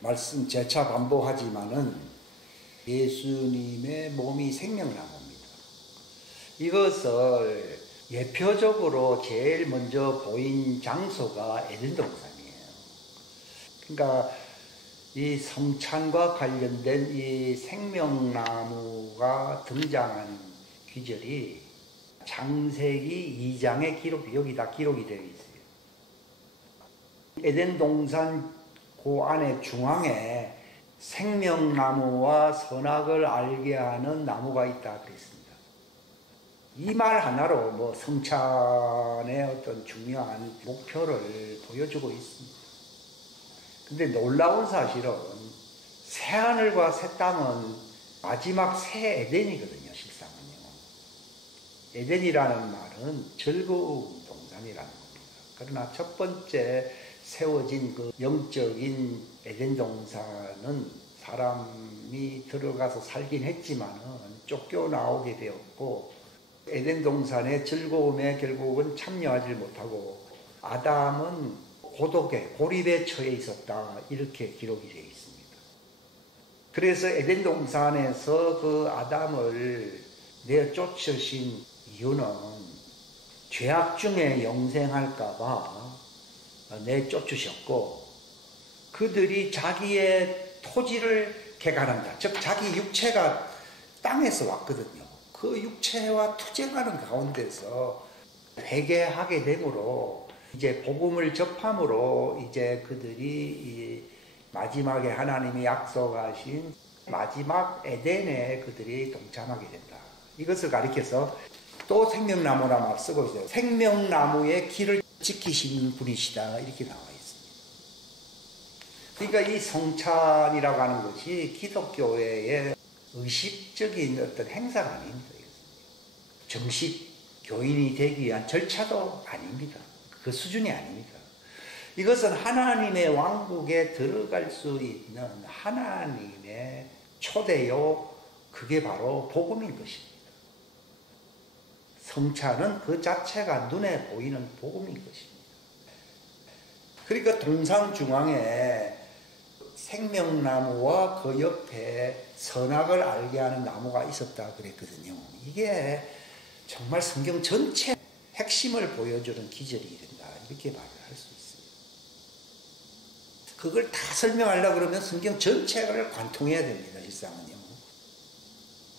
말씀 재차 반복하지만은 예수님의 몸이 생명나무입니다. 이것을 예표적으로 제일 먼저 보인 장소가 에덴 동산이에요. 그러니까 이 성찬과 관련된 이 생명나무가 등장한 기절이 창세기 2장의 기록이 여기다 기록이 되어 있어요. 에덴 동산 그 안에 중앙에 생명나무와 선악을 알게 하는 나무가 있다 그랬습니다. 이 말 하나로 뭐 성찬의 어떤 중요한 목표를 보여주고 있습니다. 근데 놀라운 사실은 새하늘과 새 땅은 마지막 새 에덴이거든요. 실상은요. 에덴이라는 말은 즐거운 동산이라는 겁니다. 그러나 첫 번째 세워진 그 영적인 에덴 동산은 사람이 들어가서 살긴 했지만은 쫓겨나오게 되었고, 에덴 동산의 즐거움에 결국은 참여하지 못하고 아담은 고독에 고립에 처해 있었다, 이렇게 기록이 되어 있습니다. 그래서 에덴 동산에서 그 아담을 내쫓으신 이유는 죄악 중에 영생할까봐 내쫓으셨고, 그들이 자기의 토지를 개간한다, 즉 자기 육체가 땅에서 왔거든요. 그 육체와 투쟁하는 가운데서 회개하게 되므로 이제 복음을 접함으로 이제 그들이 마지막에 하나님이 약속하신 마지막 에덴에 그들이 동참하게 된다. 이것을 가리켜서 또 생명나무라 말 쓰고 있어요. 생명나무의 길을 지키시는 분이시다, 이렇게 나와 있습니다. 그러니까 이 성찬이라고 하는 것이 기독교회의 의식적인 어떤 행사가 아닙니다. 정식 교인이 되기 위한 절차도 아닙니다. 그 수준이 아닙니다. 이것은 하나님의 왕국에 들어갈 수 있는 하나님의 초대요, 그게 바로 복음인 것입니다. 성찬은 그 자체가 눈에 보이는 복음인 것입니다. 그러니까 동상 중앙에 생명나무와 그 옆에 선악을 알게 하는 나무가 있었다 그랬거든요. 이게 정말 성경 전체 핵심을 보여주는 기절이 된다, 이렇게 말을 할 수 있어요. 그걸 다 설명하려고 그러면 성경 전체를 관통해야 됩니다, 실상은요.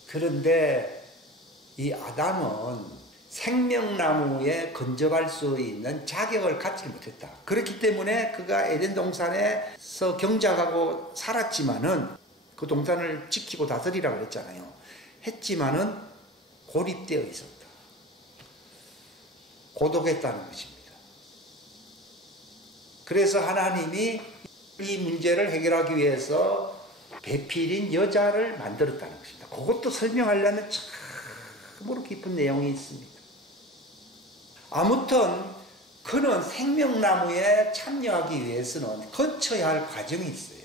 그런데 이 아담은 생명나무에 근접할 수 있는 자격을 갖지 못했다. 그렇기 때문에 그가 에덴 동산에서 경작하고 살았지만은, 그 동산을 지키고 다스리라고 그랬잖아요. 했지만은 고립되어 있었다. 고독했다는 것입니다. 그래서 하나님이 이 문제를 해결하기 위해서 배필인 여자를 만들었다는 것입니다. 그것도 설명하려면 참으로 깊은 내용이 있습니다. 아무튼 그는 생명나무에 참여하기 위해서는 거쳐야 할 과정이 있어요.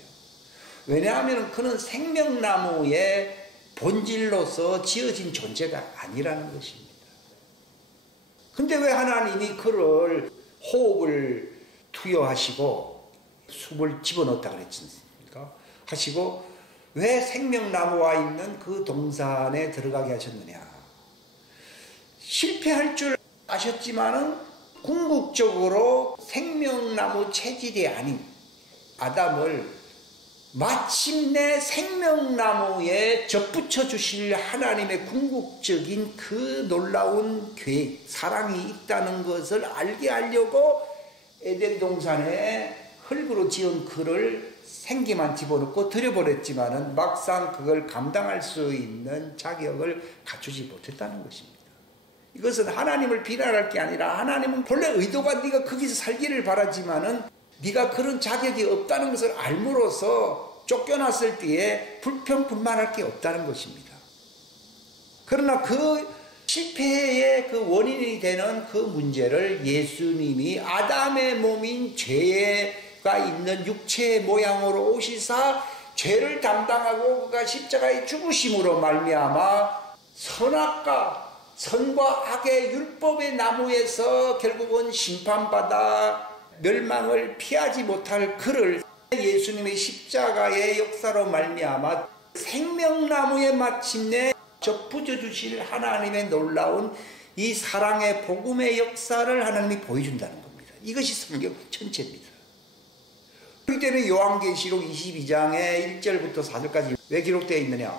왜냐하면 그는 생명나무의 본질로서 지어진 존재가 아니라는 것입니다. 근데 왜 하나님이 그를 호흡을 투여하시고 숲을 집어넣었다 그랬습니까? 하시고 왜 생명나무와 있는 그 동산에 들어가게 하셨느냐? 실패할 줄 아셨지만은 궁극적으로 생명나무 체질이 아닌 아담을 마침내 생명나무에 접붙여 주실 하나님의 궁극적인 그 놀라운 계획, 사랑이 있다는 것을 알게 하려고 에덴 동산에 흙으로 지은 그를 생기만 집어넣고 들여버렸지만은 막상 그걸 감당할 수 있는 자격을 갖추지 못했다는 것입니다. 이것은 하나님을 비난할 게 아니라, 하나님은 본래 의도가 네가 거기서 살기를 바라지만은 네가 그런 자격이 없다는 것을 알므로써 쫓겨났을 때에 불평불만할 게 없다는 것입니다. 그러나 그 실패의 그 원인이 되는 그 문제를 예수님이 아담의 몸인 죄가 있는 육체의 모양으로 오시사 죄를 담당하고 그가 십자가에 죽으심으로 말미암아 선과 악의 율법의 나무에서 결국은 심판받아 멸망을 피하지 못할 그를 예수님의 십자가의 역사로 말미암아 생명나무에 마침내 접붙여 주실 하나님의 놀라운 이 사랑의 복음의 역사를 하나님이 보여준다는 겁니다. 이것이 성경 전체입니다. 그렇기 때문에 요한계시록 22장의 1절부터 4절까지 왜 기록되어 있느냐?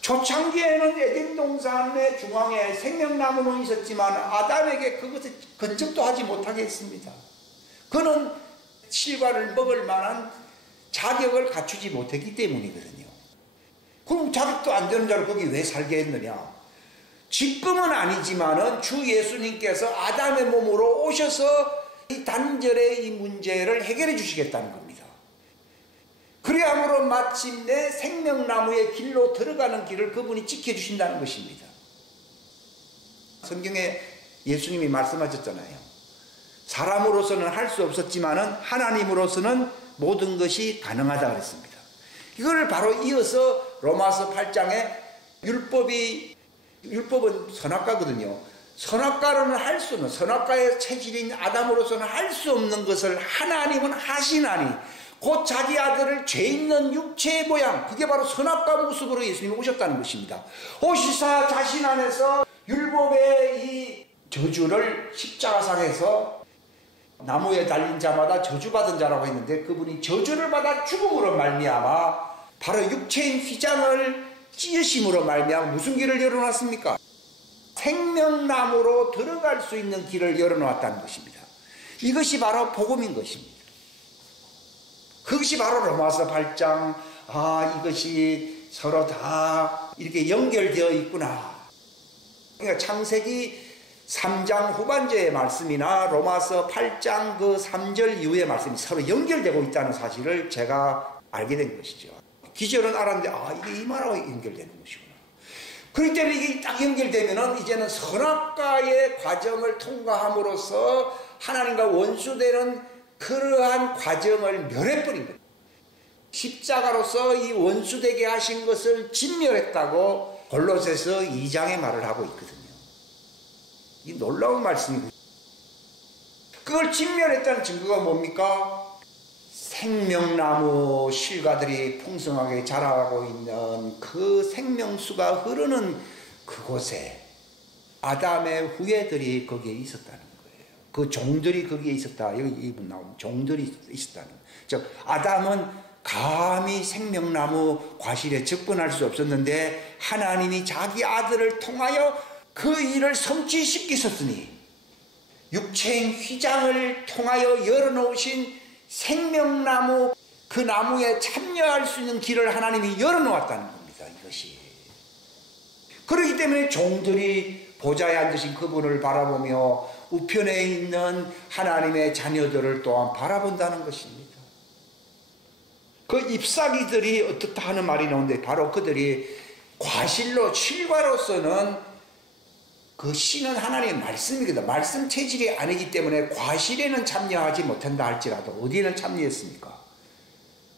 초창기에는 에덴 동산의 중앙에 생명나무는 있었지만 아담에게 그것을 근접도 하지 못하게 했습니다. 그는 실과를 먹을 만한 자격을 갖추지 못했기 때문이거든요. 그럼 자격도 안 되는 자를 거기 왜 살게 했느냐? 지금은 아니지만은 주 예수님께서 아담의 몸으로 오셔서 이 단절의 이 문제를 해결해 주시겠다는 겁니다. 그래야므로 마침내 생명나무의 길로 들어가는 길을 그분이 지켜주신다는 것입니다. 성경에 예수님이 말씀하셨잖아요. 사람으로서는 할 수 없었지만은 하나님으로서는 모든 것이 가능하다 그랬습니다. 이걸 바로 이어서 로마서 8장에 율법은 선악과거든요. 선악과로는 할 수 없는, 선악과의 체질인 아담으로서는 할 수 없는 것을 하나님은 하시나니 곧 자기 아들을 죄 있는 육체의 모양, 그게 바로 선악과 모습으로 예수님이 오셨다는 것입니다. 오시사 자신 안에서 율법의 이 저주를 십자가상에서 나무에 달린 자마다 저주받은 자라고 했는데 그분이 저주를 받아 죽음으로 말미암아 바로 육체인 휘장을 찢으심으로 말미암아 무슨 길을 열어놨습니까? 생명나무로 들어갈 수 있는 길을 열어놓았다는 것입니다. 이것이 바로 복음인 것입니다. 그것이 바로 로마서 8장, 이것이 서로 다 이렇게 연결되어 있구나. 그러니까 창세기 3장 후반절의 말씀이나 로마서 8장 그 3절 이후의 말씀이 서로 연결되고 있다는 사실을 제가 알게 된 것이죠. 기절은 알았는데, 이게 이 말하고 연결되는 것이구나. 그렇기 때문에 이게 딱 연결되면은 이제는 선악과의 과정을 통과함으로써 하나님과 원수되는 그러한 과정을 멸해버린 거예요. 십자가로서 이 원수되게 하신 것을 진멸했다고 골로새서 2장에 말을 하고 있거든요. 이 놀라운 말씀이고, 그걸 진멸했다는 증거가 뭡니까? 생명나무 실과들이 풍성하게 자라고 있는 그 생명수가 흐르는 그곳에 아담의 후예들이 거기에 있었다는 거예요. 그 종들이 거기에 있었다. 여기 이분 나오면 종들이 있었다는 거예요. 즉 아담은 감히 생명나무 과실에 접근할 수 없었는데 하나님이 자기 아들을 통하여 그 일을 성취시키셨으니 육체인 휘장을 통하여 열어놓으신 생명나무 그 나무에 참여할 수 있는 길을 하나님이 열어놓았다는 겁니다. 이것이. 그렇기 때문에 종들이 보좌에 앉으신 그분을 바라보며 우편에 있는 하나님의 자녀들을 또한 바라본다는 것입니다. 그 잎사귀들이 어떻다 하는 말이 나오는데 바로 그들이 과실로 실과로서는 그 씨는 하나님의 말씀이거든. 말씀 체질이 아니기 때문에 과실에는 참여하지 못한다 할지라도 어디에는 참여했습니까?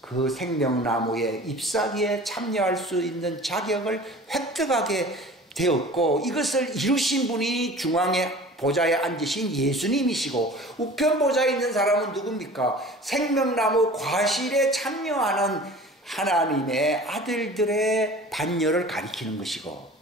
그 생명나무의 잎사귀에 참여할 수 있는 자격을 획득하게 되었고 이것을 이루신 분이 중앙에 보좌에 앉으신 예수님이시고 우편 보좌에 있는 사람은 누굽니까? 생명나무 과실에 참여하는 하나님의 아들들의 반열을 가리키는 것이고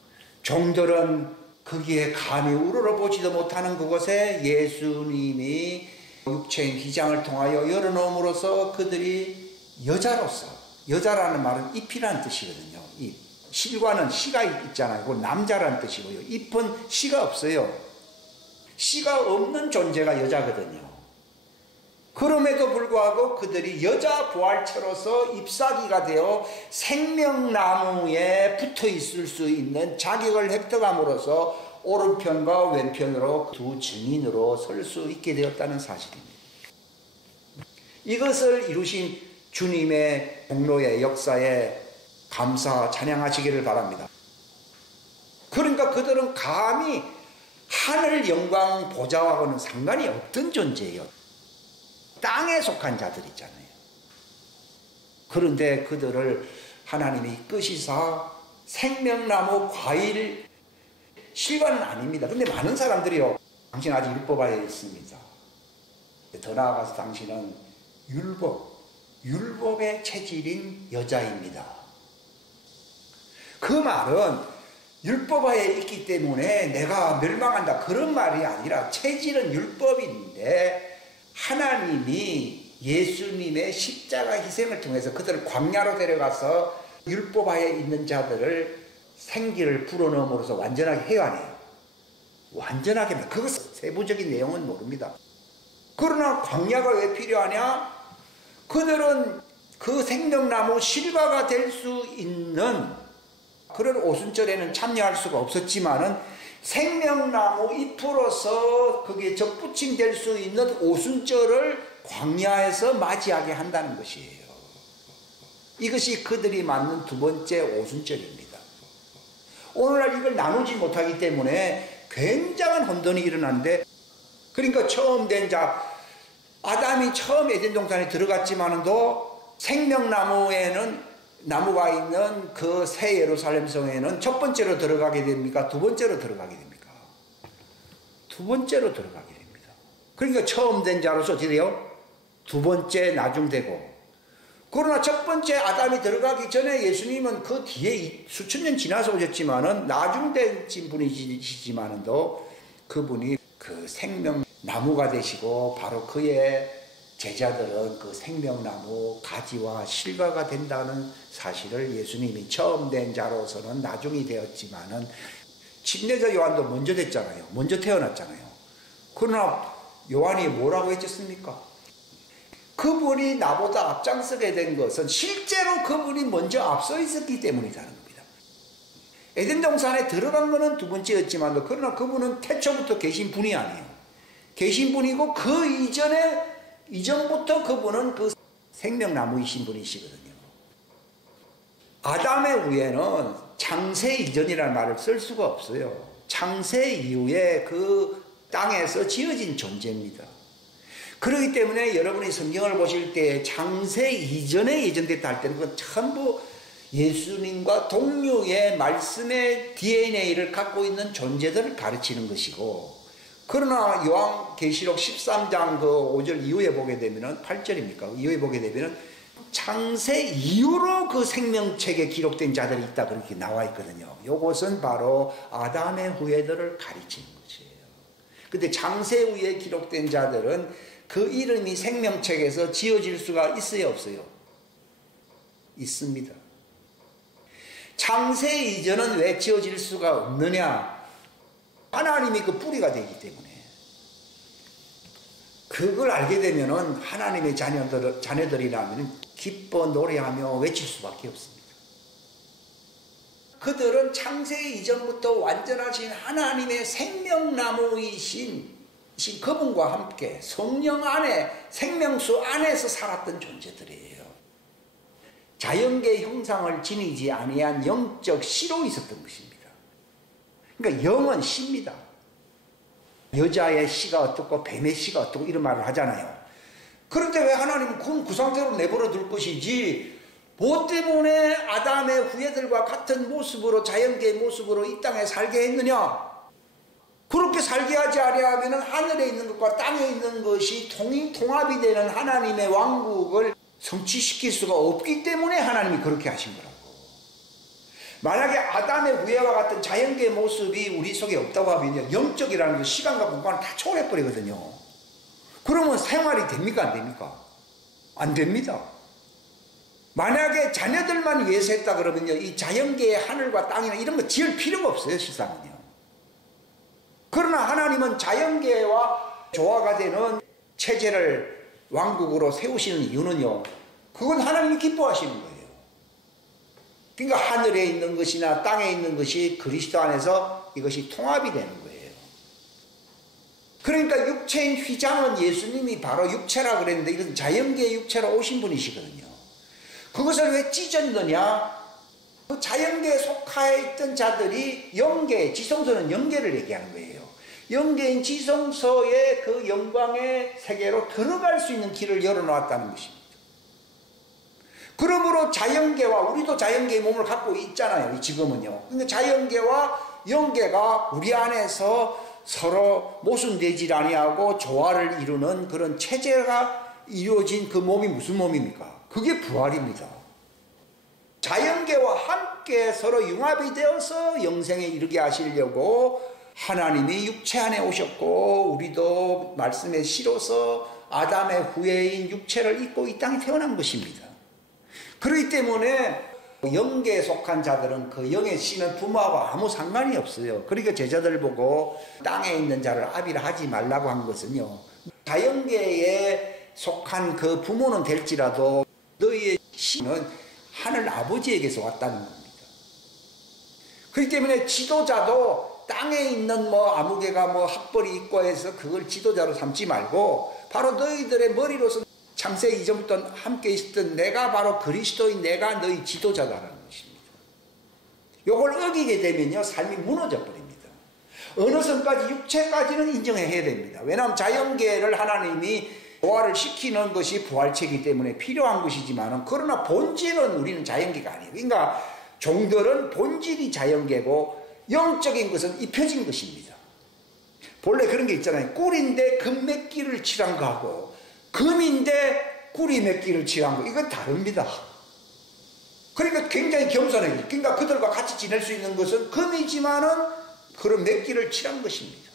종들은 거기에 감히 우러러보지도 못하는 그곳에 예수님이 육체인 휘장을 통하여 열어놓음으로써 그들이 여자로서, 여자라는 말은 잎이라는 뜻이거든요. 잎. 실과는 씨가 있잖아요. 그 남자라는 뜻이고요. 잎은 씨가 없어요. 씨가 없는 존재가 여자거든요. 그럼에도 불구하고 그들이 여자 부활체로서 잎사귀가 되어 생명나무에 붙어 있을 수 있는 자격을 획득함으로써 오른편과 왼편으로 두 증인으로 설 수 있게 되었다는 사실입니다. 이것을 이루신 주님의 공로의 역사에 감사 찬양하시기를 바랍니다. 그러니까 그들은 감히 하늘 영광 보좌하고는 상관이 없던 존재예요. 땅에 속한 자들이잖아요. 그런데 그들을 하나님이 이끄시사 생명나무 과일 실과는 아닙니다. 근데 많은 사람들이요, 당신 아직 율법 아래 있습니다. 더 나아가서 당신은 율법, 율법의 체질인 여자입니다. 그 말은 율법하에 있기 때문에 내가 멸망한다 그런 말이 아니라 체질은 율법인데 하나님이 예수님의 십자가 희생을 통해서 그들을 광야로 데려가서 율법하에 있는 자들을 생기를 불어넣음으로써 완전하게 해야해요. 완전하게. 그것은 세부적인 내용은 모릅니다. 그러나 광야가 왜 필요하냐? 그들은 그 생명나무 실과가 될 수 있는 그런 오순절에는 참여할 수가 없었지만은 생명나무 잎으로서 거기에 접붙임될 수 있는 오순절을 광야에서 맞이하게 한다는 것이에요. 이것이 그들이 맞는 두 번째 오순절입니다. 오늘날 이걸 나누지 못하기 때문에 굉장한 혼돈이 일어나는데, 그러니까 처음 된 자 아담이 처음 에덴 동산에 들어갔지만도 생명나무에는 나무가 있는 그 새 예루살렘 성에는 첫 번째로 들어가게 됩니까? 두 번째로 들어가게 됩니까? 두 번째로 들어가게 됩니다. 그러니까 처음 된 자로서 어떻게 돼요? 두 번째 나중되고. 그러나 첫 번째 아담이 들어가기 전에 예수님은 그 뒤에 수천 년 지나서 오셨지만은 나중된 분이시지만은도 그분이 그 생명나무가 되시고 바로 그의 제자들은 그 생명나무 가지와 실과가 된다는 사실을 예수님이 처음 된 자로서는 나중이 되었지만은 침례자 요한도 먼저 됐잖아요. 먼저 태어났잖아요. 그러나 요한이 뭐라고 해줬습니까? 그분이 나보다 앞장서게 된 것은 실제로 그분이 먼저 앞서 있었기 때문이라는 겁니다. 에덴 동산에 들어간 것은 두 번째였지만 그러나 그분은 태초부터 계신 분이 아니에요. 계신 분이고 그 이전부터 그분은 그 생명나무이신 분이시거든요. 아담의 후에는 창세 이전이라는 말을 쓸 수가 없어요. 창세 이후에 그 땅에서 지어진 존재입니다. 그렇기 때문에 여러분이 성경을 보실 때 창세 이전에 예정됐다 할 때는 그건 전부 예수님과 동류의 말씀의 DNA를 갖고 있는 존재들을 가르치는 것이고, 그러나 요한계시록 13장 그 5절 이후에 보게 되면은 8절입니까? 이후에 보게 되면은 창세 이후로 그 생명책에 기록된 자들이 있다 그렇게 나와 있거든요. 이것은 바로 아담의 후예들을 가르치는 것이에요. 근데 창세 후에 기록된 자들은 그 이름이 생명책에서 지어질 수가 있어요, 없어요? 있습니다. 창세 이전은 왜 지어질 수가 없느냐? 하나님이 그 뿌리가 되기 때문에. 그걸 알게 되면은 하나님의 자녀들이라면 기뻐 노래하며 외칠 수밖에 없습니다. 그들은 창세 이전부터 완전하신 하나님의 생명나무이신 그분과 함께 성령 안에, 생명수 안에서 살았던 존재들이에요. 자연계 형상을 지니지 아니한 영적 씨로 있었던 것입니다. 그러니까 영은 씨입니다. 여자의 씨가 어떻고 뱀의 씨가 어떻고 이런 말을 하잖아요. 그런데 왜 하나님은 그 상태로 내버려 둘 것이지 뭐 때문에 아담의 후예들과 같은 모습으로, 자연계의 모습으로 이 땅에 살게 했느냐? 그렇게 살게 하지 아니하면 하늘에 있는 것과 땅에 있는 것이 통합이 되는 하나님의 왕국을 성취시킬 수가 없기 때문에 하나님이 그렇게 하신 거라고. 만약에 아담의 후예와 같은 자연계의 모습이 우리 속에 없다고 하면요, 영적이라는 게 시간과 공간을 다 초월해버리거든요. 그러면 생활이 됩니까? 안 됩니까? 안 됩니다. 만약에 자녀들만 위해서 했다 그러면요, 이 자연계의 하늘과 땅이나 이런 거 지을 필요가 없어요, 실상은요. 그러나 하나님은 자연계와 조화가 되는 체제를 왕국으로 세우시는 이유는요, 그건 하나님이 기뻐하시는 거예요. 그러니까 하늘에 있는 것이나 땅에 있는 것이 그리스도 안에서 이것이 통합이 되는 거예요. 그러니까 육체인 휘장은 예수님이 바로 육체라 그랬는데 이건 자연계의 육체로 오신 분이시거든요. 그것을 왜 찢었느냐? 그 자연계에 속하여 있던 자들이 영계, 지성소는 영계를 얘기하는 거예요. 영계인 지성소의 그 영광의 세계로 들어갈 수 있는 길을 열어놓았다는 것입니다. 그러므로 자연계와, 우리도 자연계의 몸을 갖고 있잖아요, 지금은요. 근데 자연계와 영계가 우리 안에서 서로 모순되지 아니하고 조화를 이루는 그런 체제가 이루어진 그 몸이 무슨 몸입니까? 그게 부활입니다. 자연계와 함께 서로 융합이 되어서 영생에 이르게 하시려고 하나님이 육체 안에 오셨고, 우리도 말씀에 실어서 아담의 후예인 육체를 입고 이 땅에 태어난 것입니다. 그렇기 때문에 영계에 속한 자들은 그 영의 씨는 부모하고 아무 상관이 없어요. 그러니까 제자들 보고 땅에 있는 자를 아비라 하지 말라고 한 것은요, 자연계에 속한 그 부모는 될지라도 너희의 씨는 하늘 아버지에게서 왔다는 겁니다. 그렇기 때문에 지도자도 땅에 있는 아무개가 학벌이 있고 해서 그걸 지도자로 삼지 말고, 바로 너희들의 머리로서 창세 이전부터 함께 있었던 내가 바로 그리스도인, 내가 너희 지도자다라는 것입니다. 이걸 어기게 되면요, 삶이 무너져 버립니다. 어느 선까지, 육체까지는 인정해야 됩니다. 왜냐하면 자연계를 하나님이 부활을 시키는 것이 부활체이기 때문에 필요한 것이지만, 그러나 본질은 우리는 자연계가 아니에요. 그러니까 종들은 본질이 자연계고 영적인 것은 입혀진 것입니다. 본래 그런 게 있잖아요. 꿀인데 금 맺기를 칠한 거하고, 금인데 꿀이 맺기를 칠한 거, 이건 다릅니다. 그러니까 굉장히 겸손해요. 그러니까 그들과 같이 지낼 수 있는 것은 금이지만은 그런 맺기를 칠한 것입니다.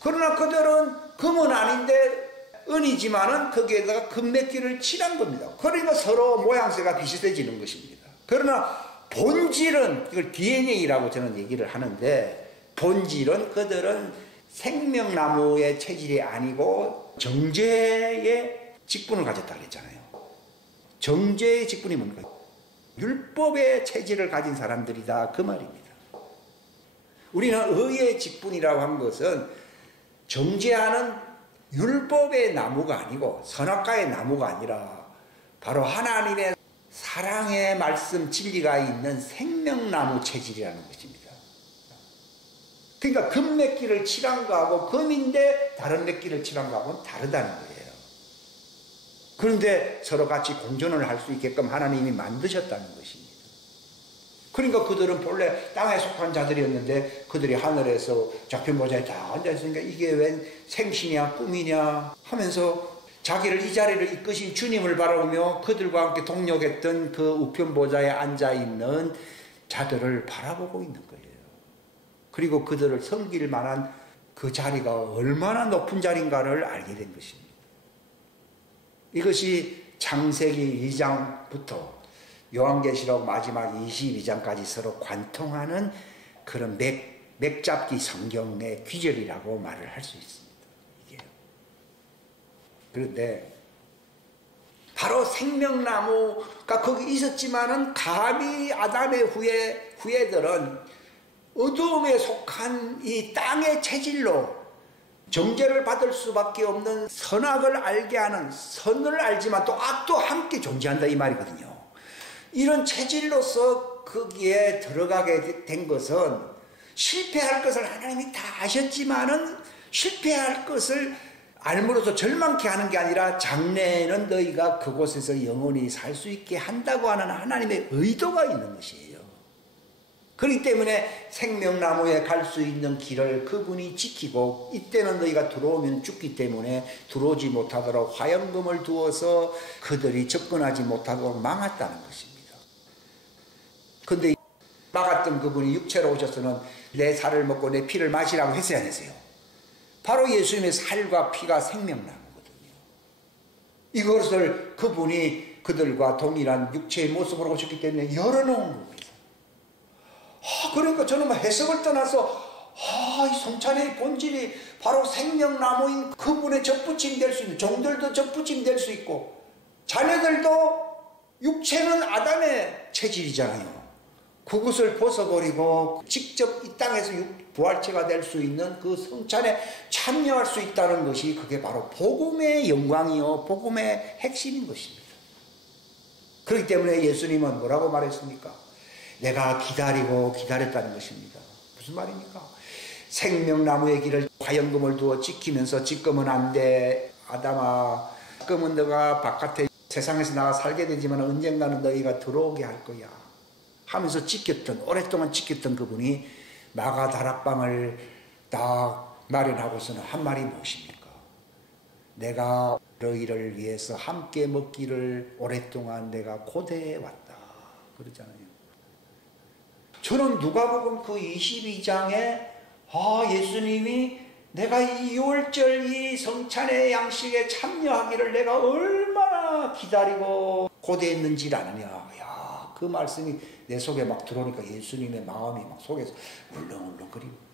그러나 그들은 금은 아닌데 은이지만은 거기에다가 금맺기를 칠한 겁니다. 그러니까 서로 모양새가 비슷해지는 것입니다. 그러나 본질은, 이걸 DNA라고 저는 얘기를 하는데, 본질은 그들은 생명나무의 체질이 아니고 정죄의 직분을 가졌다고 했잖아요. 정죄의 직분이 뭡니까? 율법의 체질을 가진 사람들이다, 그 말입니다. 우리는 의의 직분이라고 한 것은 정죄하는 율법의 나무가 아니고, 선악과의 나무가 아니라 바로 하나님의 사랑의 말씀 진리가 있는 생명나무 체질이라는 것입니다. 그러니까 금 맺기를 칠한 거하고, 금인데 다른 맺기를 칠한 거하고는 다르다는 거예요. 그런데 서로 같이 공존을 할 수 있게끔 하나님이 만드셨다는 것입니다. 그러니까 그들은 본래 땅에 속한 자들이었는데 그들이 하늘에서 좌편보좌에 다 앉아있으니까 이게 웬 생신이야 꿈이냐 하면서 자기를 이 자리를 이끄신 주님을 바라보며 그들과 함께 동역했던 그 우편보좌에 앉아있는 자들을 바라보고 있는 거예요. 그리고 그들을 섬길 만한 그 자리가 얼마나 높은 자리인가를 알게 된 것입니다. 이것이 창세기 2장부터 요한계시록 마지막 22장까지 서로 관통하는 그런 맥잡기 성경의 귀절이라고 말을 할 수 있습니다. 이게. 그런데 바로 생명나무가 거기 있었지만은 감히 아담의 후예들은 어두움에 속한 이 땅의 체질로 정죄를 받을 수밖에 없는, 선악을 알게 하는, 선을 알지만 또 악도 함께 존재한다 이 말이거든요. 이런 체질로서 거기에 들어가게 된 것은 실패할 것을 하나님이 다 아셨지만은 실패할 것을 알므로써 절망케 하는 게 아니라 장래에는 너희가 그곳에서 영원히 살 수 있게 한다고 하는 하나님의 의도가 있는 것이에요. 그렇기 때문에 생명나무에 갈 수 있는 길을 그분이 지키고, 이때는 너희가 들어오면 죽기 때문에 들어오지 못하도록 화염금을 두어서 그들이 접근하지 못하도록 막았다는 것입니다. 그런데 막았던 그분이 육체로 오셔서는 내 살을 먹고 내 피를 마시라고 했어야 했어요. 바로 예수님의 살과 피가 생명나무거든요. 이것을 그분이 그들과 동일한 육체의 모습으로 오셨기 때문에 열어놓은 겁니다. 그러니까 저는 해석을 떠나서 이 성찬의 본질이 바로 생명나무인 그분의 접붙임 될 수 있는, 종들도 접붙임 될 수 있고, 자녀들도 육체는 아담의 체질이잖아요. 그것을 벗어버리고 직접 이 땅에서 부활체가 될 수 있는 그 성찬에 참여할 수 있다는 것이, 그게 바로 복음의 영광이요 복음의 핵심인 것입니다. 그렇기 때문에 예수님은 뭐라고 말했습니까? 내가 기다리고 기다렸다는 것입니다. 무슨 말입니까? 생명나무의 길을 화염금을 두어 지키면서 지금은 안 돼. 아담아, 지금은 너가 바깥에 세상에서 나가 살게 되지만 언젠가는 너희가 들어오게 할 거야 하면서 지켰던, 오랫동안 지켰던 그분이 마가 다락방을 딱 마련하고서는 한 말이 무엇입니까? 내가 너희를 위해서 함께 먹기를 오랫동안 내가 고대해 왔다. 그러잖아요. 저는 누가복음 그 22장에 예수님이 내가 이 유월절 이 성찬의 양식에 참여하기를 내가 얼마나 기다리고 고대했는지를 아느냐. 야, 그 말씀이 내 속에 막 들어오니까 예수님의 마음이 막 속에서 울렁울렁거리고.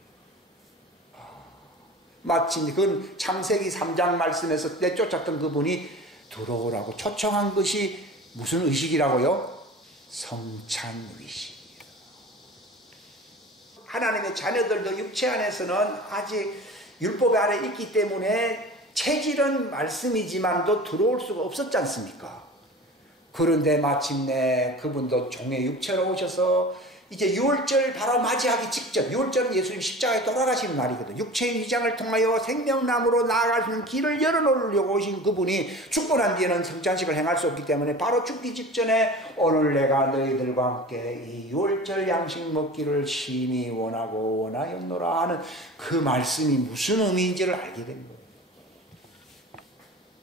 마침 그건 창세기 3장 말씀에서 내쫓았던 그분이 들어오라고 초청한 것이 무슨 의식이라고요? 성찬 의식이에요. 하나님의 자녀들도 육체 안에서는 아직 율법 아래 있기 때문에 체질은 말씀이지만도 들어올 수가 없었지 않습니까? 그런데 마침내 그분도 종의 육체로 오셔서 이제 유월절 바로 맞이하기 직전, 유월절은 예수님 십자가에 돌아가시는 날이거든요. 육체의 위장을 통하여 생명나무로 나아가시는 길을 열어놓으려고 오신 그분이 죽고 난 뒤에는 성찬식을 행할 수 없기 때문에 바로 죽기 직전에 오늘 내가 너희들과 함께 이 유월절 양식 먹기를 심히 원하고 원하였노라 하는 그 말씀이 무슨 의미인지를 알게 된 거예요.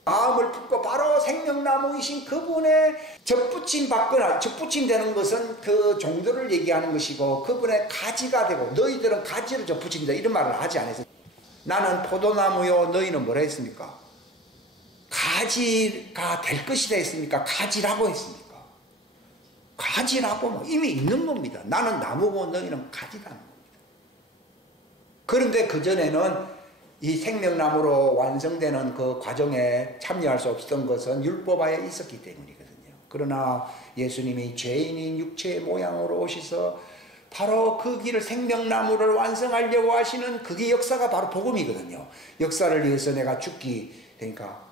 마음을 품고 바로 생명나무이신 그분의 접붙임 받거나, 접붙임 되는 것은 그 종들을 얘기하는 것이고 그분의 가지가 되고 너희들은 가지를 접붙인다 이런 말을 하지 않았어요. 나는 포도나무요 너희는 뭐라 했습니까? 가지가 될 것이다 했습니까? 가지라고 했습니까? 가지라고 뭐 이미 있는 겁니다. 나는 나무고 너희는 가지라는 겁니다. 그런데 그전에는 이 생명나무로 완성되는 그 과정에 참여할 수 없었던 것은 율법하에 있었기 때문이거든요. 그러나 예수님이 죄인인 육체의 모양으로 오셔서 바로 그 길을 생명나무를 완성하려고 하시는 그게 역사가 바로 복음이거든요. 역사를 위해서 내가 죽기 그러니까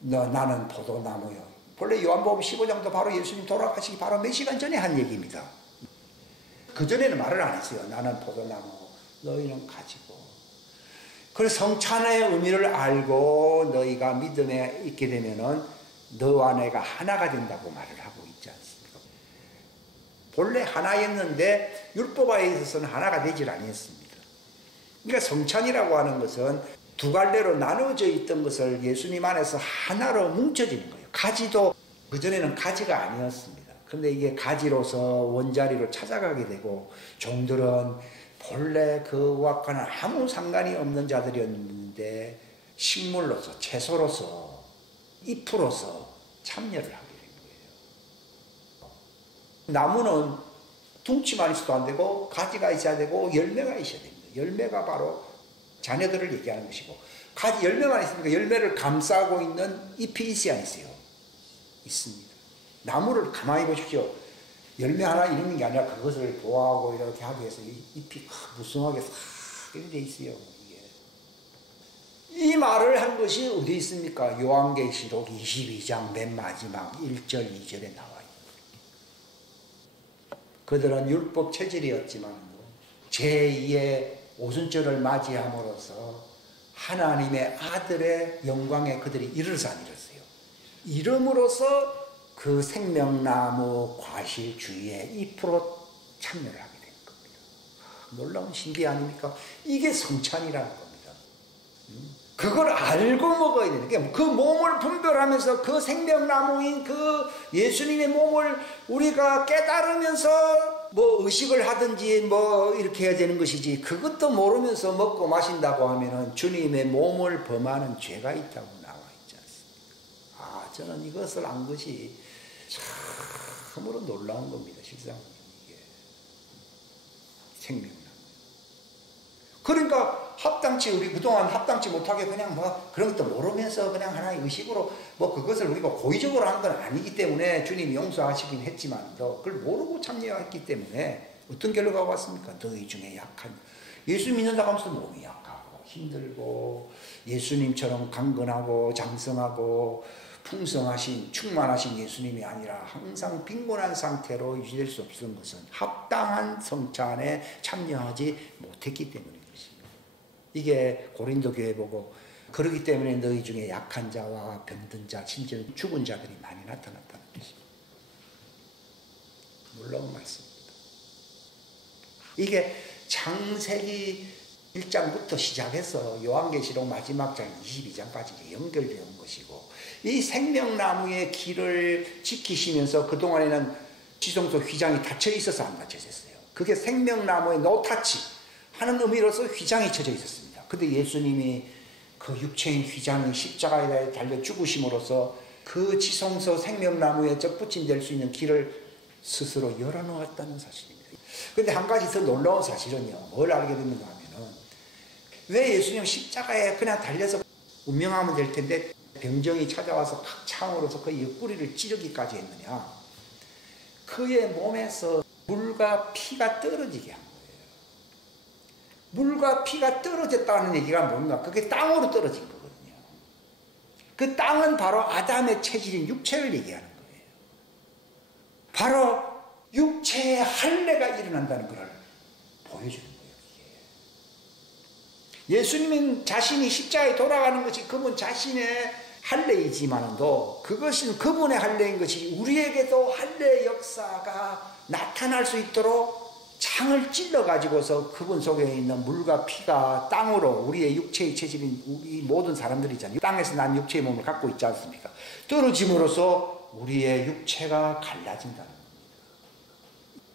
나는 포도나무요. 본래 요한복음 15장도 바로 예수님 돌아가시기 바로 몇 시간 전에 한 얘기입니다. 그전에는 말을 안 했어요. 나는 포도나무, 너희는 가지고. 그래서 성찬의 의미를 알고 너희가 믿음에 있게 되면은 너와 내가 하나가 된다고 말을 하고 있지 않습니까? 본래 하나였는데 율법화에 있어서는 하나가 되질 아니었습니다. 그러니까 성찬이라고 하는 것은 두 갈래로 나누어져 있던 것을 예수님 안에서 하나로 뭉쳐지는 거예요. 가지도 그전에는 가지가 아니었습니다. 그런데 이게 가지로서 원자리로 찾아가게 되고 종들은 본래 그와는 아무 상관이 없는 자들이었는데 식물로서 채소로서 잎으로서 참여를 하게 된 거예요. 나무는 둥치만 있어도 안 되고 가지가 있어야 되고 열매가 있어야 됩니다. 열매가 바로 자녀들을 얘기하는 것이고 가지 열매만 있으니까 열매를 감싸고 있는 잎이 있어야 있어요. 있습니다. 나무를 가만히 보십시오. 열매 하나 있는 게 아니라 그것을 보호하고 이렇게 하기 위해서 잎이 무성하게 싹 이렇게 돼 있어요. 이 말을 한 것이 어디 있습니까? 요한계시록 22장 맨 마지막 1절 2절에 나와요. 그들은 율법 체질이었지만 제2의 오순절을 맞이함으로써 하나님의 아들의 영광에 그들이 이르러서 안 이뤘어요. 이름으로써 그 생명나무 과실주의의 잎으로 참여를 하게 된 겁니다. 놀라운 신비 아닙니까? 이게 성찬이라는 겁니다. 그걸 알고 먹어야 되는 게 그 몸을 분별하면서 그 생명나무인 그 예수님의 몸을 우리가 깨달으면서 뭐 의식을 하든지 뭐 이렇게 해야 되는 것이지 그것도 모르면서 먹고 마신다고 하면은 주님의 몸을 범하는 죄가 있다고 나와 있지 않습니까? 저는 이것을 안 것이 참으로 놀라운 겁니다. 실상 이게 생명나무. 그러니까 합당치 우리 그동안 합당치 못하게 그냥 뭐 그런 것도 모르면서 그냥 하나의 의식으로 뭐 그것을 우리가 고의적으로 한 건 아니기 때문에 주님이 용서하시긴 했지만도 그걸 모르고 참여했기 때문에 어떤 결과가 왔습니까? 너희 중에 약한 예수 믿는다고 하면서 몸이 약하고 힘들고 예수님처럼 강건하고 장성하고 풍성하신 충만하신 예수님이 아니라 항상 빈곤한 상태로 유지될 수 없는 것은 합당한 성찬에 참여하지 못했기 때문인 것입니다. 이게 고린도 교회 보고 그렇기 때문에 너희 중에 약한 자와 병든 자, 심지어 죽은 자들이 많이 나타났다는 것입니다. 놀라운 말씀입니다. 이게 창세기 1장부터 시작해서 요한계시록 마지막 장 22장까지 연결되는 것이고, 이 생명나무의 길을 지키시면서 그동안에는 지성소 휘장이 닫혀 있어서 안 닫혀졌어요. 그게 생명나무의 노타치 하는 의미로서 휘장이 쳐져 있었습니다. 근데 예수님이 그 육체인 휘장이 십자가에 달려 죽으심으로써 그 지성소 생명나무에 접붙임 될 수 있는 길을 스스로 열어놓았다는 사실입니다. 근데 한 가지 더 놀라운 사실은요, 뭘 알게 됐는가 하면은, 왜 예수님 십자가에 그냥 달려서 운명하면 될 텐데 병정이 찾아와서 각 창으로서 그 옆구리를 찌르기까지 했느냐? 그의 몸에서 물과 피가 떨어지게 한 거예요. 물과 피가 떨어졌다는 얘기가 뭔가? 그게 땅으로 떨어진 거거든요. 그 땅은 바로 아담의 체질인 육체를 얘기하는 거예요. 바로 육체의 할례가 일어난다는 것을 보여주는 거예요. 예수님은 자신이 십자가에 돌아가는 것이 그분 자신의 할례이지만도 그것은 그분의 할례인 것이 우리에게도 할례의 역사가 나타날 수 있도록 창을 찔러 가지고서 그분 속에 있는 물과 피가 땅으로, 우리의 육체의 체질인 우리 모든 사람들이잖아요. 땅에서 난 육체의 몸을 갖고 있지 않습니까? 떨어짐으로써 우리의 육체가 갈라진다는 겁니다.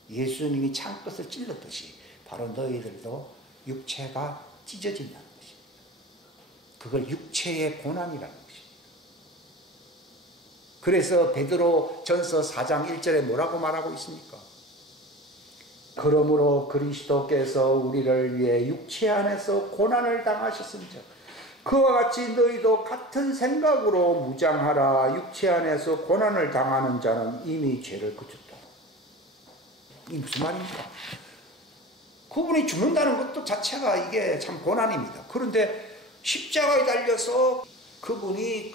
예수님이 창끝을 찔렀듯이 바로 너희들도 육체가 찢어진다는 것입니다. 그걸 육체의 고난이라는 것입니다. 그래서 베드로 전서 4장 1절에 뭐라고 말하고 있습니까? 그러므로 그리스도께서 우리를 위해 육체 안에서 고난을 당하셨음즉 그와 같이 너희도 같은 생각으로 무장하라. 육체 안에서 고난을 당하는 자는 이미 죄를 그쳤다. 이게 무슨 말입니까? 그분이 죽는다는 것도 자체가 이게 참 고난입니다. 그런데 십자가에 달려서 그분이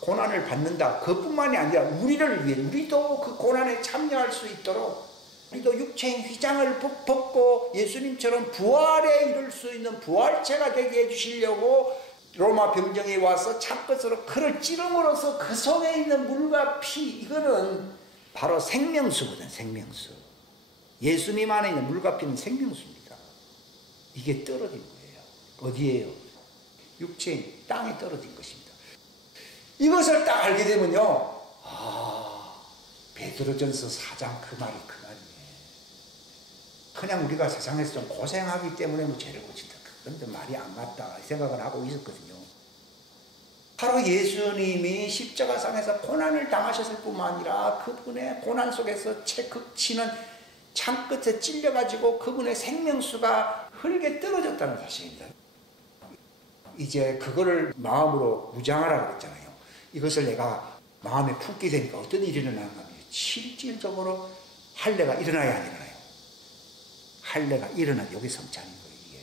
고난을 받는다. 그뿐만이 아니라 우리를 위해, 우리도 그 고난에 참여할 수 있도록 우리도 육체인 휘장을 벗고 예수님처럼 부활에 이룰 수 있는 부활체가 되게 해주시려고 로마 병정이 와서 창끝으로 그를 찌름으로써 그 속에 있는 물과 피, 이거는 바로 생명수거든. 생명수. 예수님 안에 있는 물과 피는 생명수입니다. 이게 떨어진 거예요. 어디에요? 육체인 땅에 떨어진 것입니다. 이것을 딱 알게 되면요, 베드로전서 4장 그 말이 그 말이에요. 그냥 우리가 세상에서 좀 고생하기 때문에 뭐 죄를 고친다, 그런데 말이 안 맞다 생각을 하고 있었거든요. 바로 예수님이 십자가상에서 고난을 당하셨을 뿐만 아니라 그분의 고난 속에서 채극치는 창끝에 찔려가지고 그분의 생명수가 흙에 떨어졌다는 사실입니다. 이제 그거를 마음으로 무장하라 그랬잖아요. 이것을 내가 마음에 품게 되니까 어떤 일이 일어나는가 하면 실질적으로 할례가 일어나야 안 일어나요. 할례가 일어나야 여기 성찬인 거예요. 이게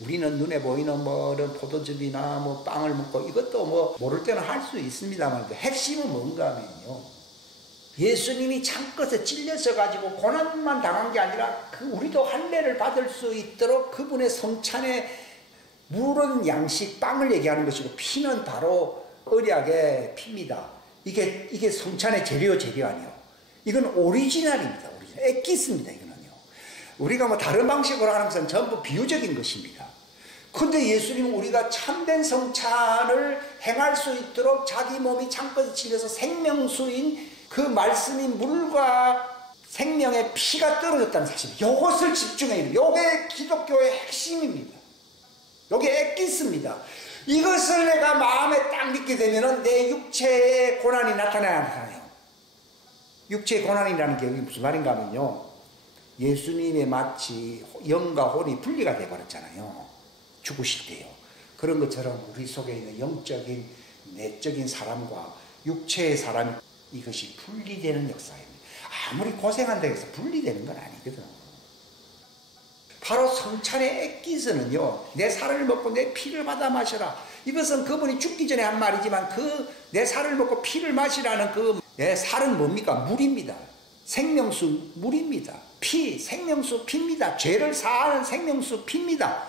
우리는 눈에 보이는 뭐 포도즙이나 뭐 빵을 먹고 이것도 뭐 모를 때는 할 수 있습니다만 그 핵심은 뭔가 하면요, 예수님이 창끝에 찔려서 가지고 고난만 당한 게 아니라 그 우리도 할례를 받을 수 있도록 그분의 성찬에 물은 양식 빵을 얘기하는 것이고 피는 바로 언약의 피입니다. 이게 성찬의 재료 아니에요. 이건 오리지널입니다. 오리지널. 엑기스입니다. 이거는요. 우리가 뭐 다른 방식으로 하는 것은 전부 비유적인 것입니다. 근데 예수님은 우리가 참된 성찬을 행할 수 있도록 자기 몸이 창끝에 찔려서 생명수인 그 말씀인 물과 생명의 피가 떨어졌다는 사실입니다. 이것을 집중해야 돼요. 이게 기독교의 핵심입니다. 이게 엑기스입니다. 이것을 내가 마음에 딱 믿게 되면 내 육체의 고난이 나타나요. 육체의 고난이라는 게 무슨 말인가 하면요, 예수님의 마치 영과 혼이 분리가 되어버렸잖아요. 죽으실 때요. 그런 것처럼 우리 속에 있는 영적인 내적인 사람과 육체의 사람, 이것이 분리되는 역사입니다. 아무리 고생한다고 해서 분리되는 건 아니거든. 바로 성찬의 엑기스는요, 내 살을 먹고 내 피를 받아 마셔라. 이것은 그분이 죽기 전에 한 말이지만 그 내 살을 먹고 피를 마시라는 그 살은 뭡니까? 물입니다. 생명수 물입니다. 피, 생명수 피입니다. 죄를 사하는 생명수 피입니다.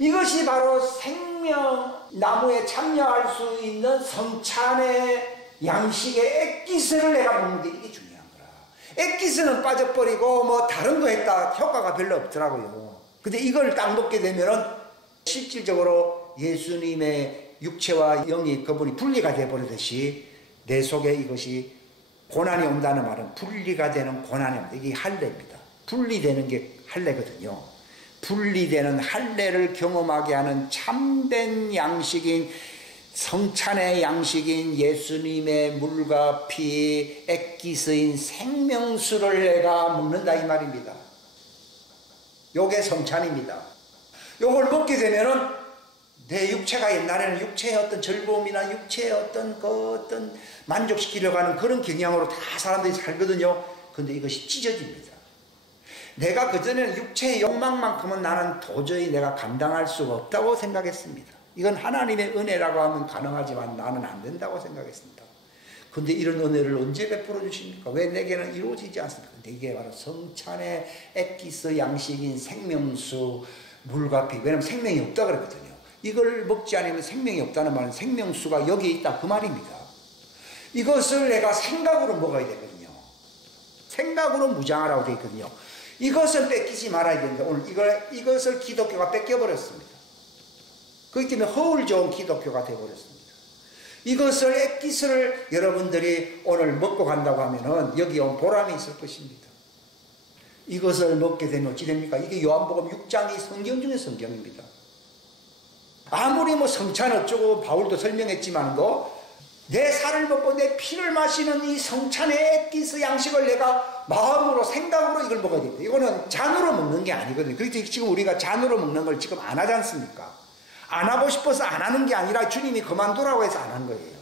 이것이 바로 생명나무에 참여할 수 있는 성찬의 양식의 엑기스를 내가 먹는데 이게 중요한 거라. 엑기스는 빠져버리고 뭐 다른 거 했다 효과가 별로 없더라고요. 근데 이걸 딱 먹게 되면은 실질적으로 예수님의 육체와 영이 그분이 분리가 되어버리듯이 내 속에 이것이 고난이 온다는 말은 분리가 되는 고난이 옵니다. 이게 할례입니다. 분리되는 게 할례거든요. 분리되는 할례를 경험하게 하는 참된 양식인 성찬의 양식인 예수님의 물과 피 액기스인 생명수를 내가 먹는다 이 말입니다. 요게 성찬입니다. 요걸 먹게 되면은 내 육체가 옛날에는 육체의 어떤 즐거움이나 육체의 어떤 만족시키려고 하는 그런 경향으로 다 사람들이 살거든요. 근데 이것이 찢어집니다. 내가 그전에는 육체의 욕망만큼은 나는 도저히 내가 감당할 수가 없다고 생각했습니다. 이건 하나님의 은혜라고 하면 가능하지만 나는 안 된다고 생각했습니다. 근데 이런 은혜를 언제 베풀어 주십니까? 왜 내게는 이루어지지 않습니까? 근데 이게 바로 성찬의 액기스 양식인 생명수 물과 피. 왜냐하면 생명이 없다 그랬거든요. 이걸 먹지 않으면 생명이 없다는 말은 생명수가 여기에 있다 그 말입니다. 이것을 내가 생각으로 먹어야 되거든요. 생각으로 무장하라고 되어 있거든요. 이것을 뺏기지 말아야 되는데 오늘 이것을 기독교가 뺏겨버렸습니다. 그렇기 때문에 허울 좋은 기독교가 되어버렸습니다. 이것을 액기스를 여러분들이 오늘 먹고 간다고 하면은 여기 온 보람이 있을 것입니다. 이것을 먹게 되면 어찌 됩니까? 이게 요한복음 6장이 성경 중에 성경입니다. 아무리 뭐 성찬 어쩌고 바울도 설명했지만도 내 살을 먹고 내 피를 마시는 이 성찬의 액기스 양식을 내가 마음으로 생각으로 이걸 먹어야 됩니다. 이거는 잔으로 먹는 게 아니거든요. 그래서 지금 우리가 잔으로 먹는 걸 지금 안 하지 않습니까? 안 하고 싶어서 안 하는 게 아니라 주님이 그만두라고 해서 안 한 거예요.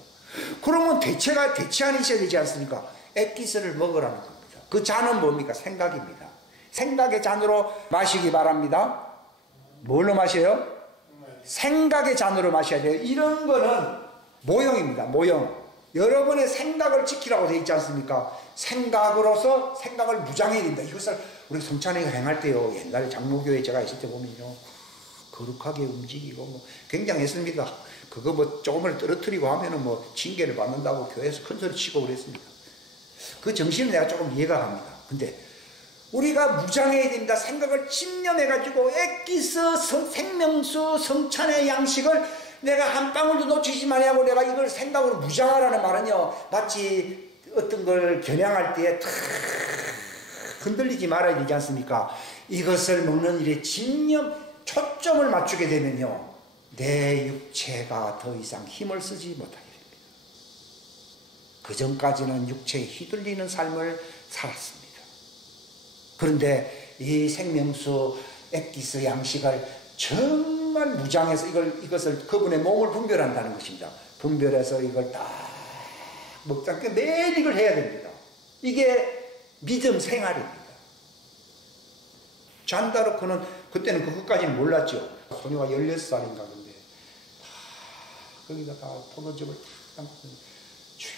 그러면 대체안이 있어야 되지 않습니까? 액기스를 먹으라는 겁니다. 그 잔은 뭡니까? 생각입니다. 생각의 잔으로 마시기 바랍니다. 뭘로 마셔요? 생각의 잔으로 마셔야 돼요. 이런 거는 모형입니다. 모형. 여러분의 생각을 지키라고 되어 있지 않습니까? 생각으로서 생각을 무장해야 된다. 이것을 우리 성찬회 행할 때요. 옛날에 장로교회 제가 있을 때 보면요. 거룩하게 움직이고 뭐 굉장했습니다. 그거 뭐 조금을 떨어뜨리고 하면은 뭐 징계를 받는다고 교회에서 큰 소리 치고 그랬습니다. 그 정신은 내가 조금 이해가 갑니다. 근데 우리가 무장해야 됩니다. 생각을 집념해가지고 액기스 생명수 성찬의 양식을 내가 한 방울도 놓치지 말라고 내가 이걸 생각으로 무장하라는 말은요. 마치 어떤 걸 겨냥할 때에 탁 흔들리지 말아야 되지 않습니까? 이것을 먹는 일에 집념 초점을 맞추게 되면요. 내 육체가 더 이상 힘을 쓰지 못하게 됩니다. 그 전까지는 육체에 휘둘리는 삶을 살았습니다. 그런데 이 생명수 액기스 양식을 정말 무장해서 이것을 그분의 몸을 분별한다는 것입니다. 분별해서 이걸 딱 먹자. 매일 이걸 해야 됩니다. 이게 믿음 생활입니다. 잔다르크는 그때는 그것까지는 몰랐죠. 소녀가 16살인가 근데 거기다가 포도즙을 탁 담고 촤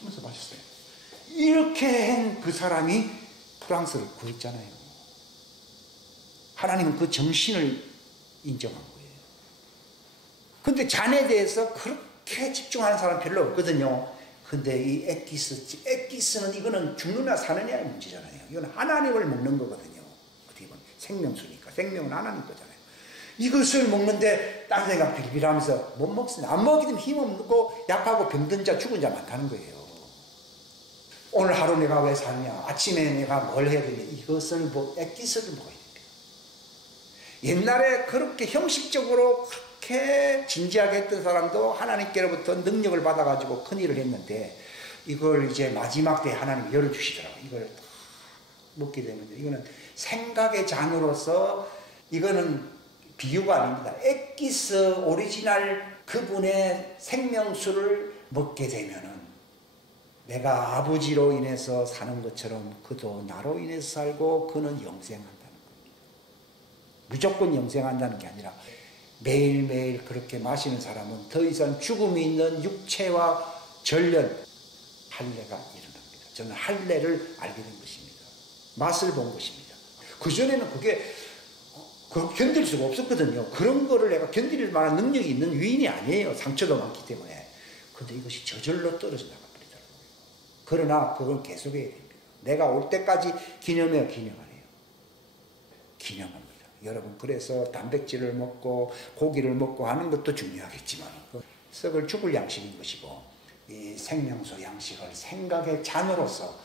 하면서 마셨어요. 이렇게 한 그 사람이 프랑스를 구했잖아요. 하나님은 그 정신을 인정한 거예요. 근데 잔에 대해서 그렇게 집중하는 사람 별로 없거든요. 근데 이 액기스는 이거는 죽느냐 사느냐의 문제잖아요. 이건 하나님을 먹는 거거든요. 어떻게 보면 생명수니까. 생명은 하나님 거잖아요. 이것을 먹는데 딴 생각 빌빌 하면서 못 먹습니다. 안 먹게 되면 힘없고 약하고 병든 자 죽은 자 많다는 거예요. 오늘 하루 내가 왜 사냐? 아침에 내가 뭘 해야 되냐? 이것을 액기스를 먹어야 됩니다. 옛날에 그렇게 형식적으로 그렇게 진지하게 했던 사람도 하나님께로부터 능력을 받아가지고 큰 일을 했는데 이걸 이제 마지막 때 하나님이 열어주시더라고요. 이걸 먹게 되면 이거는 생각의 잔으로서 이거는 비유가 아닙니다. 액기스 오리지널 그분의 생명수를 먹게 되면은 내가 아버지로 인해서 사는 것처럼 그도 나로 인해서 살고 그는 영생한다는 겁니다. 무조건 영생한다는 게 아니라 매일매일 그렇게 마시는 사람은 더 이상 죽음이 있는 육체와 전련 할례가 일어납니다. 저는 할례를 알게 된 것입니다. 맛을 본 것입니다. 그전에는 그게 견딜 수가 없었거든요. 그런 거를 내가 견딜 만한 능력이 있는 위인이 아니에요. 상처도 많기 때문에. 근데 이것이 저절로 떨어져 나가버리더라고요. 그러나 그걸 계속해야 됩니다. 내가 올 때까지 기념해요. 기념합니다. 여러분, 그래서 단백질을 먹고 고기를 먹고 하는 것도 중요하겠지만 썩을 죽을 양식인 것이고, 이 생명수 양식을 생각의 잔으로서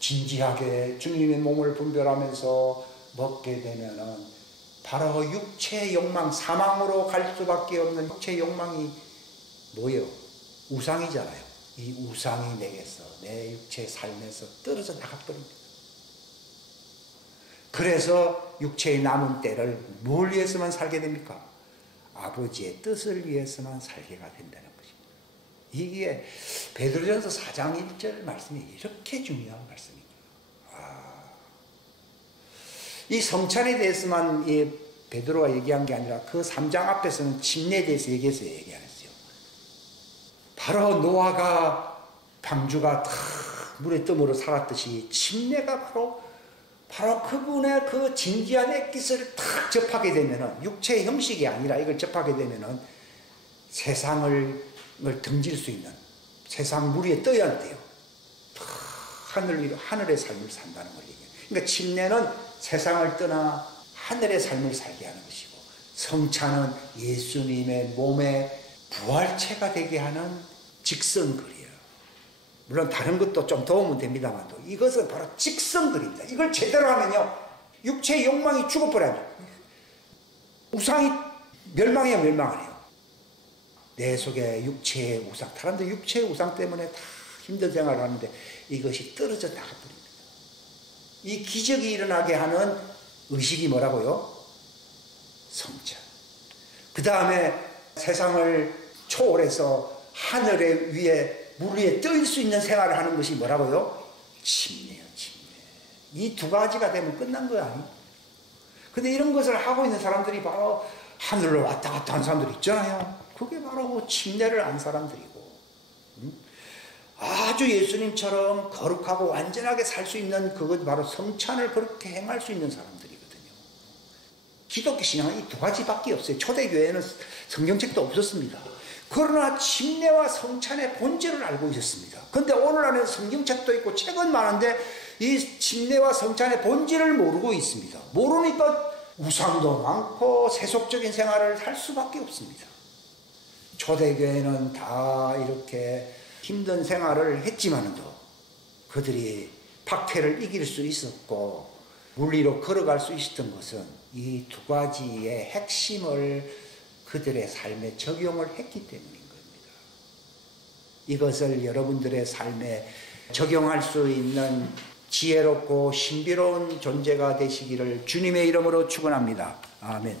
진지하게 주님의 몸을 분별하면서 먹게 되면은 바로 육체의 욕망, 사망으로 갈 수밖에 없는 육체의 욕망이 뭐예요? 우상이잖아요. 이 우상이 내게서, 내 육체의 삶에서 떨어져 나가버립니다. 그래서 육체의 남은 때를 뭘 위해서만 살게 됩니까? 아버지의 뜻을 위해서만 살게가 된다는 것입니다. 이게 베드로전서 4장 1절 말씀이 이렇게 중요한 말씀입니다. 이 성찬에 대해서만 베드로가 얘기한 게 아니라 그 3장 앞에서는 침례에 대해서 얘기했어요. 바로 노아가 방주가 다 물에 떠물어 살았듯이 침례가 바로 그분의 그 진지한 액기스를 탁 접하게 되면은, 육체의 형식이 아니라 이걸 접하게 되면은 세상을 등질 수 있는, 세상 물 위에 떠야 돼요. 하늘의 삶을 산다는 걸 얘기해요. 그러니까 침례는 세상을 떠나 하늘의 삶을 살게 하는 것이고, 성찬은 예수님의 몸의 부활체가 되게 하는 직선글이에요. 물론 다른 것도 좀 도우면 됩니다만, 이것은 바로 직선글입니다. 이걸 제대로 하면요, 육체의 욕망이 죽어버려요. 우상이 멸망해요, 멸망 안 해요. 내 속에 육체의 우상, 사람들 육체의 우상 때문에 다 힘든 생활을 하는데 이것이 떨어져 나가버립니다. 이 기적이 일어나게 하는 의식이 뭐라고요? 성찬. 그 다음에 세상을 초월해서 하늘에 위에, 물 위에 떠일 수 있는 생활을 하는 것이 뭐라고요? 침례요, 침례. 이 두 가지가 되면 끝난 거 아니에요? 근데 이런 것을 하고 있는 사람들이 바로 하늘로 왔다 갔다 하는 사람들이 있잖아요. 그게 바로 침례를 한 사람들이고, 아주 예수님처럼 거룩하고 완전하게 살 수 있는, 그것 바로 성찬을 그렇게 행할 수 있는 사람들이거든요. 기독교 신앙은 이 두 가지밖에 없어요. 초대교회는 성경책도 없었습니다. 그러나 침례와 성찬의 본질을 알고 있었습니다. 그런데 오늘날에는 성경책도 있고 책은 많은데 이 침례와 성찬의 본질을 모르고 있습니다. 모르니까 우상도 많고 세속적인 생활을 할 수밖에 없습니다. 초대교회는 다 이렇게 힘든 생활을 했지만도 그들이 박해를 이길 수 있었고 물 위로 걸어갈 수 있었던 것은 이 두 가지의 핵심을 그들의 삶에 적용을 했기 때문인 겁니다. 이것을 여러분들의 삶에 적용할 수 있는 지혜롭고 신비로운 존재가 되시기를 주님의 이름으로 축원합니다. 아멘.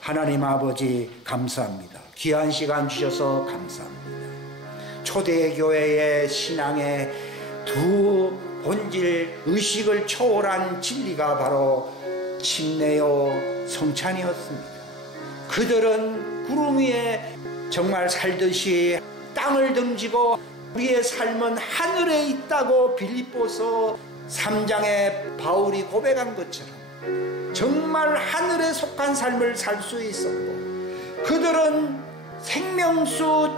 하나님 아버지 감사합니다. 귀한 시간 주셔서 감사합니다. 초대교회의 신앙의 두 본질 의식을 초월한 진리가 바로 침례요 성찬이었습니다. 그들은 구름 위에 정말 살듯이 땅을 등지고 우리의 삶은 하늘에 있다고 빌립보서 3장에 바울이 고백한 것처럼 정말 하늘에 속한 삶을 살 수 있었고, 그들은 생명수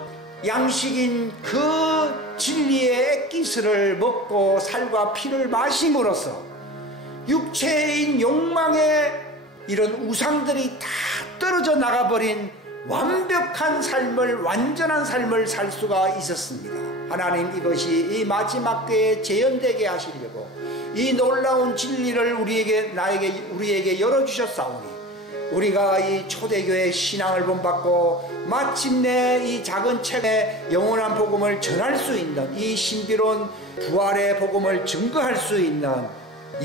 양식인 그 진리의 액기스를 먹고 살과 피를 마심으로써 육체인 욕망의 이런 우상들이 다 떨어져 나가버린 완벽한 삶을, 완전한 삶을 살 수가 있었습니다. 하나님, 이것이 이 마지막 때에 재현되게 하시려고 이 놀라운 진리를 우리에게 열어주셨사오니 우리가 이 초대교회 신앙을 본받고 마침내 이 작은 책에 영원한 복음을 전할 수 있는, 이 신비로운 부활의 복음을 증거할 수 있는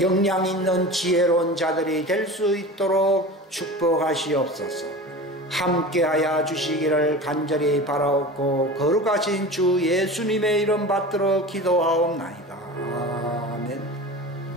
역량 있는 지혜로운 자들이 될 수 있도록 축복하시옵소서. 함께하여 주시기를 간절히 바라옵고 거룩하신 주 예수님의 이름 받들어 기도하옵나이다.